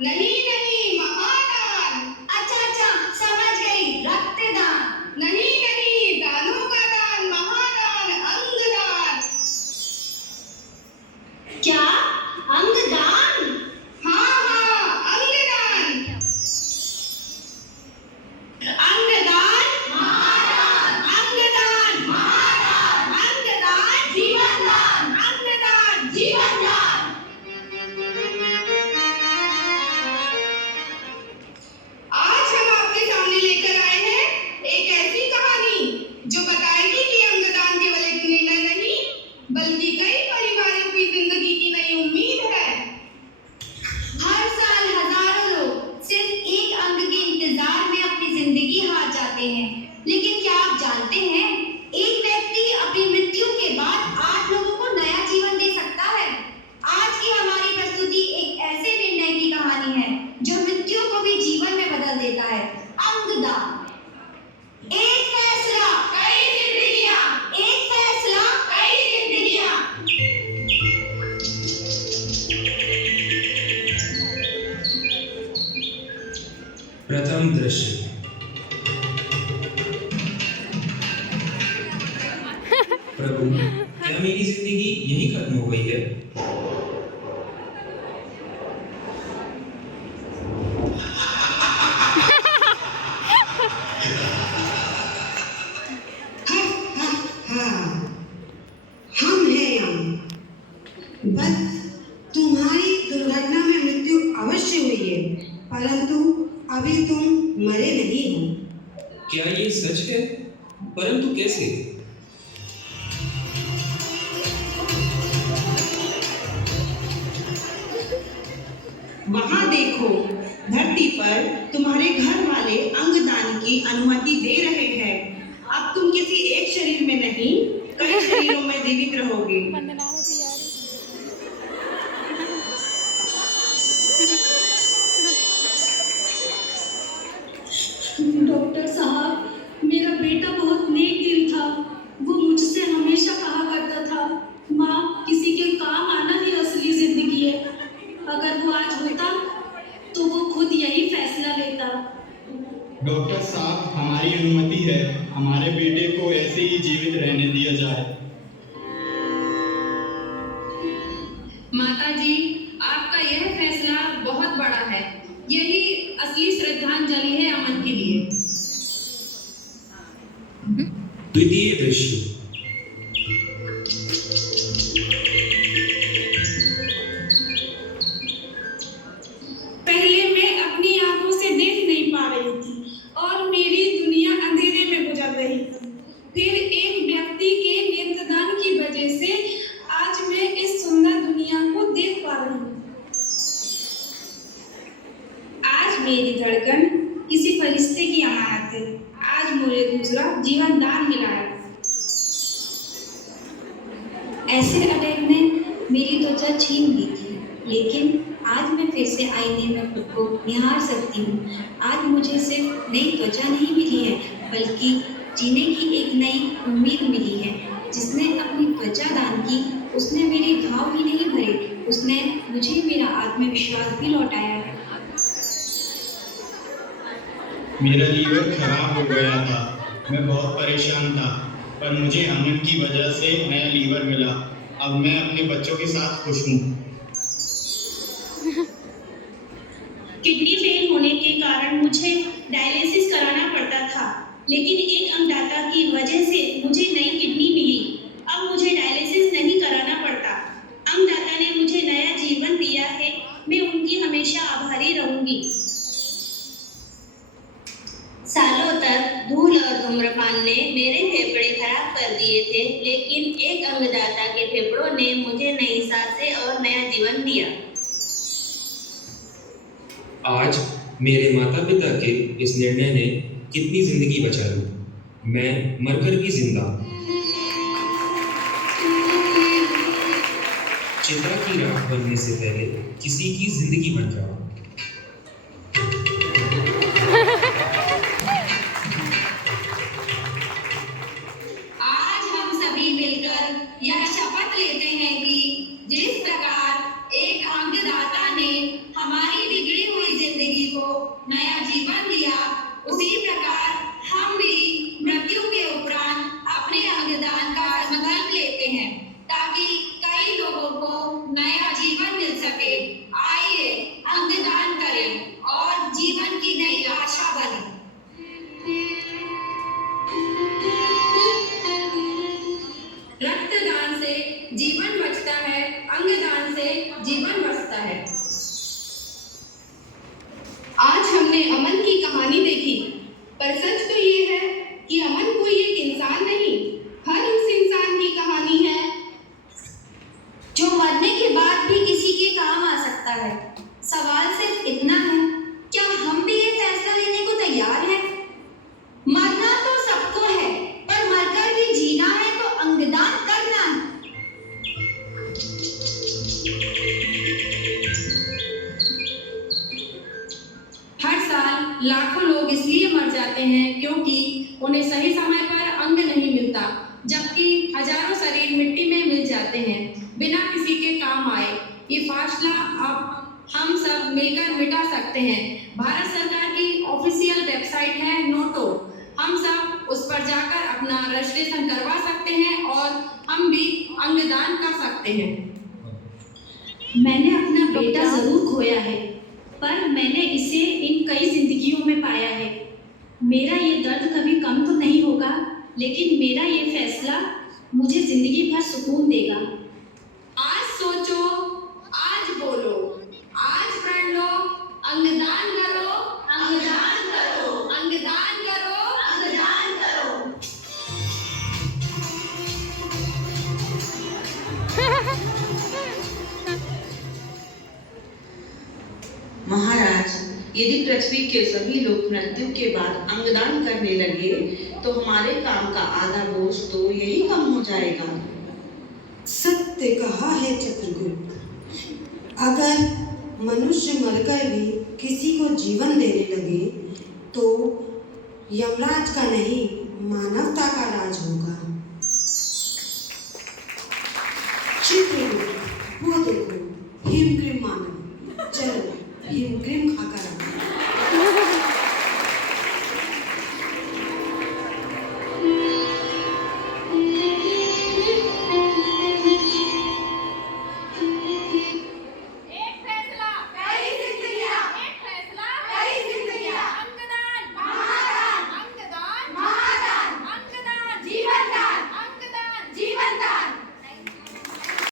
नहीं नहीं, महादान। अच्छा अच्छा, समझ गई, रक्तदान। नहीं नहीं, दानों का दान, महादान, अंगदान। क्या? अंगदान? हाँ हाँ, अंगदान। अंगदान, महादान, अंगदान, महादान, अंगदान, जीवनदान, अंगदान। जीवनदान। आज हम आपके सामने लेकर आए हैं एक ऐसी कहानी जो बताएगी कि अंगदान केवल एक निर्णय नहीं, बल्कि कई परिवारों की जिंदगी की नई उम्मीद है। हर साल हजारों लोग सिर्फ एक अंग के इंतजार में अपनी जिंदगी हार जाते हैं, लेकिन क्या आप जानते हैं, एक व्यक्ति अपनी मृत्यु के बाद 8 लोगों को नया जीवन दे सकता है। आज की हमारी प्रस्तुति एक ऐसे निर्णय की कहानी है जो मृत्यु को भी जीवन में बदल देता है। अंगदान। एक फैसला, कई जिंदगियां, एक फैसला, कई जिंदगियां। प्रथम दृश्य। प्रभु, क्या मेरी जिंदगी यही खत्म हो गई है? हम हैं यहाँ। बस तुम्हारी दुर्घटना में मृत्यु अवश्य हुई है, परंतु अभी तुम मरे नहीं हो। क्या ये सच है? परंतु कैसे? वहाँ देखो, धरती पर तुम्हारे घर वाले अंगदान की अनुमति दे रहे हैं। अब तुम किसी एक शरीर में नहीं, कई शरीरों में जीवित रहोगे। डॉक्टर साहब, मेरा बेटा बहुत नेक दिल था। वो मुझसे हमेशा कहा करता था, माँ, किसी के काम आना ही असली जिंदगी है। अगर वो आज होता तो वो खुद यही फैसला लेता। डॉक्टर साहब, हमारी अनुमति है, हमारे बेटे को ऐसे ही जीवित रहने दिया जाए। माता जी, आपका यह फैसला बहुत बड़ा है। यही असली श्रद्धांजलि है अमन के लिए। द्वितीय दृश्य। पहले मैं अपनी आंखों से देख नहीं पा रही थी और मेरी दुनिया अंधेरे में गुजर रही थी। फिर एक व्यक्ति के नेत्रदान की वजह से आज मैं इस सुंदर दुनिया को देख पा रही हूँ। आज मेरी धड़कन किसी फरिश्ते की अमानत है। आज मुझे दूसरा जीवन दान मिला है। ऐसे अटैक ने मेरी त्वचा छीन ली थी, लेकिन आज मैं फिर से आईने में खुद को निहार सकती हूँ। आज मुझे सिर्फ नई त्वचा नहीं मिली है, बल्कि जीने की एक नई उम्मीद मिली है। जिसने अपनी त्वचा दान की, उसने मेरे घाव ही नहीं भरे, उसने मुझे मेरा आत्मविश्वास भी लौटाया है। मेरा लीवर खराब हो गया था, मैं बहुत परेशान था, पर मुझे अमन की वजह से नया लीवर मिला। अब मैं अपने बच्चों के साथ खुश हूँ। किडनी फेल होने के कारण मुझे डायलिसिस कराना पड़ता था, लेकिन एक अंगदाता की वजह से मुझे नई किडनी मिली। अब मुझे डायलिसिस नहीं कराना पड़ता। अंगदाता ने मुझे नया जीवन दिया है। मैं उनकी हमेशा आभारी रहूंगी। सालों तक धूल और धूम्रपान ने मेरे फेफड़े खराब कर दिए थे, लेकिन एक अंगदाता के फेफड़ों ने मुझे नई सांसें और नया जीवन दिया। आज मेरे माता पिता के इस निर्णय ने कितनी जिंदगी बचा ली। मैं मरकर भी जिंदा। चिता की राख बनने से पहले किसी की जिंदगी बन जाओ। आज हम सभी मिलकर यह शपथ लेते हैं कि जिस प्रकार एक अंग अंगदाता ने हमारी बिगड़ी हुई जिंदगी को नया जीवन दिया, उसी प्रकार हम भी मृत्यु के उपरांत अपने अंगदान का संकल्प लेते हैं ताकि कई लोगों को नया जीवन मिल सके। आइए अंगदान करें और जीवन की नई आशा बने। रक्तदान से जीवन बचता है, अंगदान से जीवन बचता है। आज हमने अमन की कहानी देखी, पर सच तो ये है कि अमन कोई एक इंसान नहीं, हर उस इंसान की कहानी है जो मरने के बाद भी किसी के काम आ सकता है। सवाल सिर्फ इतना है, क्या हम भी ये फैसला लेने को तैयार हैं? मरना तो सबको है, पर मरकर भी जीना है तो अंगदान करना है। हर साल लाखों लोग इसलिए मर जाते हैं क्योंकि उन्हें सही समय पर अंग नहीं मिलता, जबकि हजारों शरीर मिट्टी में मिल जाते हैं बिना किसी के काम आए। ये फासला अब हम सब मिलकर मिटा सकते हैं। भारत सरकार की ऑफिशियल वेबसाइट है नोटो, हम सब उस पर जाकर अपना रजिस्ट्रेशन करवा सकते हैं और हम भी अंगदान कर सकते हैं। मैंने अपना बेटा जरूर खोया है, पर मैंने इसे इन कई जिंदगियों में पाया है। मेरा ये दर्द कभी कम तो नहीं होगा, लेकिन मेरा ये फैसला मुझे जिंदगी भर सुकून देगा। आज सोचो, आज बोलो, आज प्रण लो, अंगदान करो, अंगदान करो, अंगदान करो, अंगदान करो। महाराज, यदि पृथ्वी के सभी लोग मृत्यु के बाद अंगदान करने लगे तो हमारे काम का आधा बोझ तो यही कम हो जाएगा। सत्य कहा है चित्रगुप्त। अगर मनुष्य मरकर भी किसी को जीवन देने लगे तो यमराज का नहीं, मानवता का राज होगा।